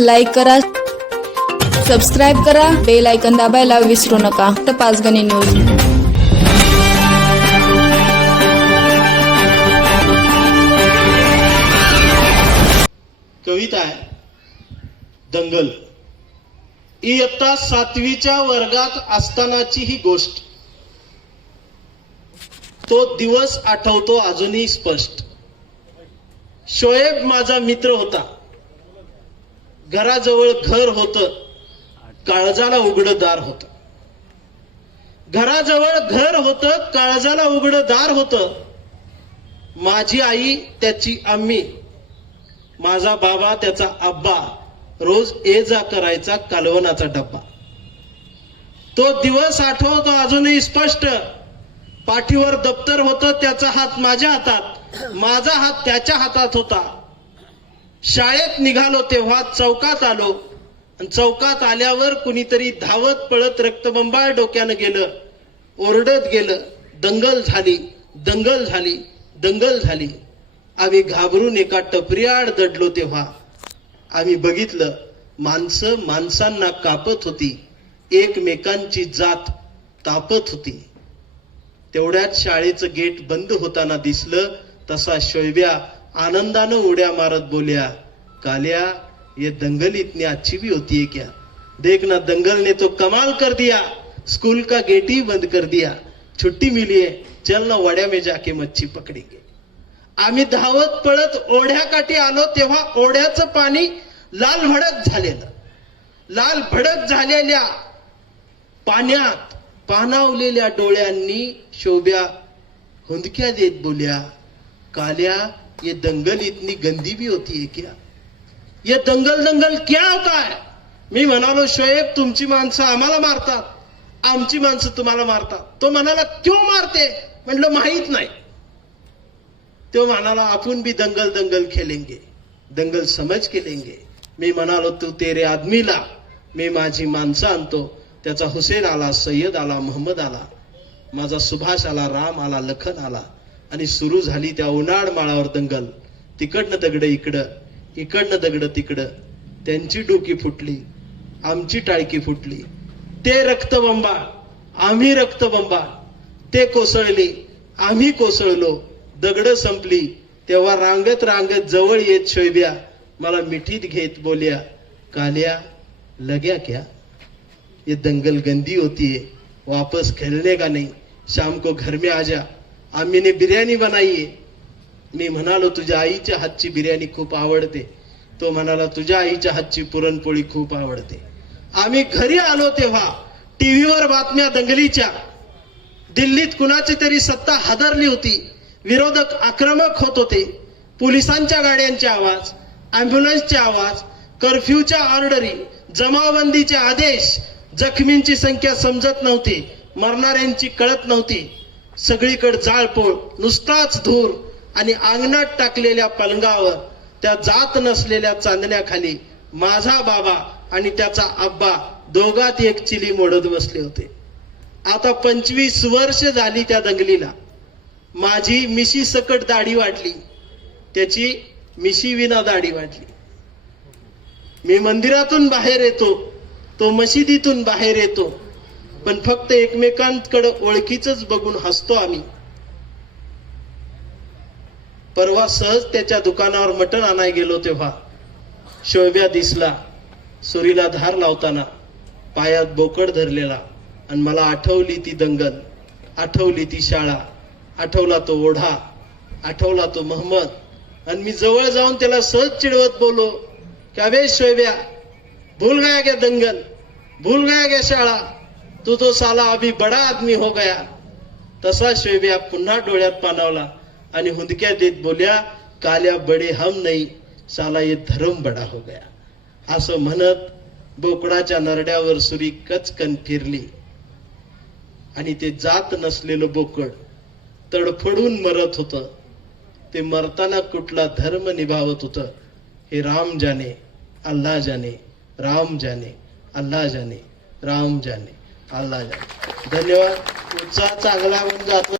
Like करा subscribe करा bell icon दाबायला विसरू नका. तर पाचगणी न्यूज कविता आहे. दंगल. इयत्ता सातवीच्या वर्गात असतानाची ही गोष्ट. तो दिवस आठवतो अजूनही स्पष्ट. शोएब माझा मित्र होता. घराजवळ घर होत काळजाला उघडं दार होत. घराजवळ घर होत काळजाला उघडं दार होत. माझी आई त्याची आम्ही माझा बाबा त्याचा आब्बा रोज ये जा करायचा कालवनाचा डब्बा. तो दिवस आठवतो अजूनही स्पष्ट. पाठीवर दप्तर होतं त्याचा हात माझ्या हातात माझा हात त्याच्या हातात होता. शाळेत निघालो तेव्हा चौकात आलो. आणि चौकात आल्यावर कुणीतरी धावत पळत रक्तबंबाळ डोक्यानं गेलं. ओरडत गेलं. दंगल झाली. दंगल झाली. दंगल झाली. आम्ही घाबरून एका टपरीआड दडलो तेव्हा. आम्ही बघितलं माणसं माणसांना कापत होती. एकमेकांची जात तापत होती. तेवढ्यात शाळेचं गेट बंद होताना दिसलं तसा शोयब्या आनंदानं उड्या मारत बोल्या काल्या ये दंगल इतनी अच्छी भी होती है क्या? देखना दंगल ने तो कमाल कर दिया स्कूल का गेट ही बंद कर दिया छुट्टी मिली है चल ना वड्या में जाके मच्छी पकडेंगे. आम्ही धावत पळत ओढ्याकाठी आलो तेव्हा ओढ्याचं पाणी लाल भडक झालेलं. लाल भडक झालेल्या पाण्यात पानावलेल्या डोळ्यांनी शोभ्या हुंदक्या देत बोल्या काल्या ये दंगल इतनी गंदी भी होती है क्या? ये दंगल दंगल क्या होता है? मी म्हणालो शोएब तुमची माणसं आम्हाला मारतात. आमची माणसं तुम्हाला मारतात. तो म्हणाला क्यों मारते? म्हटलं माहीत नाही. तो म्हणाला आपण भी दंगल दंगल खेलेंगे दंगल समज केलेंगे मी म्हणालो तू तेरे आदमीला मी माझी माणसं आणतो. त्याचा हुसेन आला सय्यद आला मोहम्मद आला माझा सुभाष आला राम आला लखन आला आणि सुरू झाली त्या उन्हाळ माळावर दंगल. तिकडनं दगड इकडं इकडनं दगड तिकडं. त्यांची डोकी फुटली आमची टाळकी फुटली. ते रक्तबंबा आम्ही रक्तबंबा ते कोसळले आम्ही कोसळलो. दगड संपली तेव्हा रांगत रांगत जवळ येत शोयब्या मला मिठीत घेत बोल्या काल्या लग्या क्या? ये दंगल गंदी होती है वापस खेलने का नहीं शाम को घर में आ जा. आम्ही ने बिर्याणी बनाई. मी म्हणालो तुझ्या आईच्या हातची बिर्याणी खूप आवडते. तो म्हणाला तुझ्या आईच्या हातची पुरणपोळी खूप आवडते. आम्ही घरी आलो तेव्हा टीव्हीवर बातम्या दंगलीच्या. दिल्लीत कुणाची तरी सत्ता हादरली होती. विरोधक आक्रमक होत होते. पोलिसांच्या गाड्यांचे आवाज अँब्युलन्सचे आवाज कर्फ्यूच्या ऑर्डरी जमावबंदीचे आदेश जखमींची संख्या समजत नव्हती मरणाऱ्यांची कळत नव्हती. सगळीकडे जाळपोळ नुसताच धूर आणि अंगणात टाकलेल्या पलंगावर त्या जात नसलेल्या चांदण्याखाली माझा बाबा आणि त्याचा आब्बा दोघात एक चिली मोडत बसले होते. आता पंचवीस वर्ष झाली त्या दंगलीला. माझी मिशी सकट दाढी वाढली. त्याची मिशी विना दाढी वाढली. मी मंदिरातून बाहेर येतो तो मशिदीतून बाहेर येतो. पण फक्त एकमेकांकडे ओळखीच बघून हसतो आम्ही. परवा सहज त्याच्या दुकानावर मटण आणाय गेलो तेव्हा. शोभ्या दिसला सुरीला धार लावताना पायात बोकड धरलेला आणि मला आठवली ती दंगल आठवली ती शाळा आठवला तो ओढा आठवला तो महमद आणि मी जवळ जाऊन त्याला सहज चिडवत बोलो की अबे शोभ्या? भूल गया क्या दंगल? भूल गया क्या शाळा? तू तो साला अभी बडा आदमी हो गया। तसा शोभ्या पुन्हा डोळ्यात पाणावला आणि हुंदक्या देत बोल्या काल्या बडे हम नाही साला ये धर्म बडा हो गया. असं म्हणत बोकडाच्या नरड्यावर सुरी कचकन फिरली. आणि ते जात नसलेलं बोकड तडफडून मरत होत. ते मरताना कुठला धर्म निभावत होत हे राम जाने अल्ला जाने राम जाने अल्लाह जाने राम जाने. अल्लाह धन्यवाद. उत्साह चांगला होऊन जातो.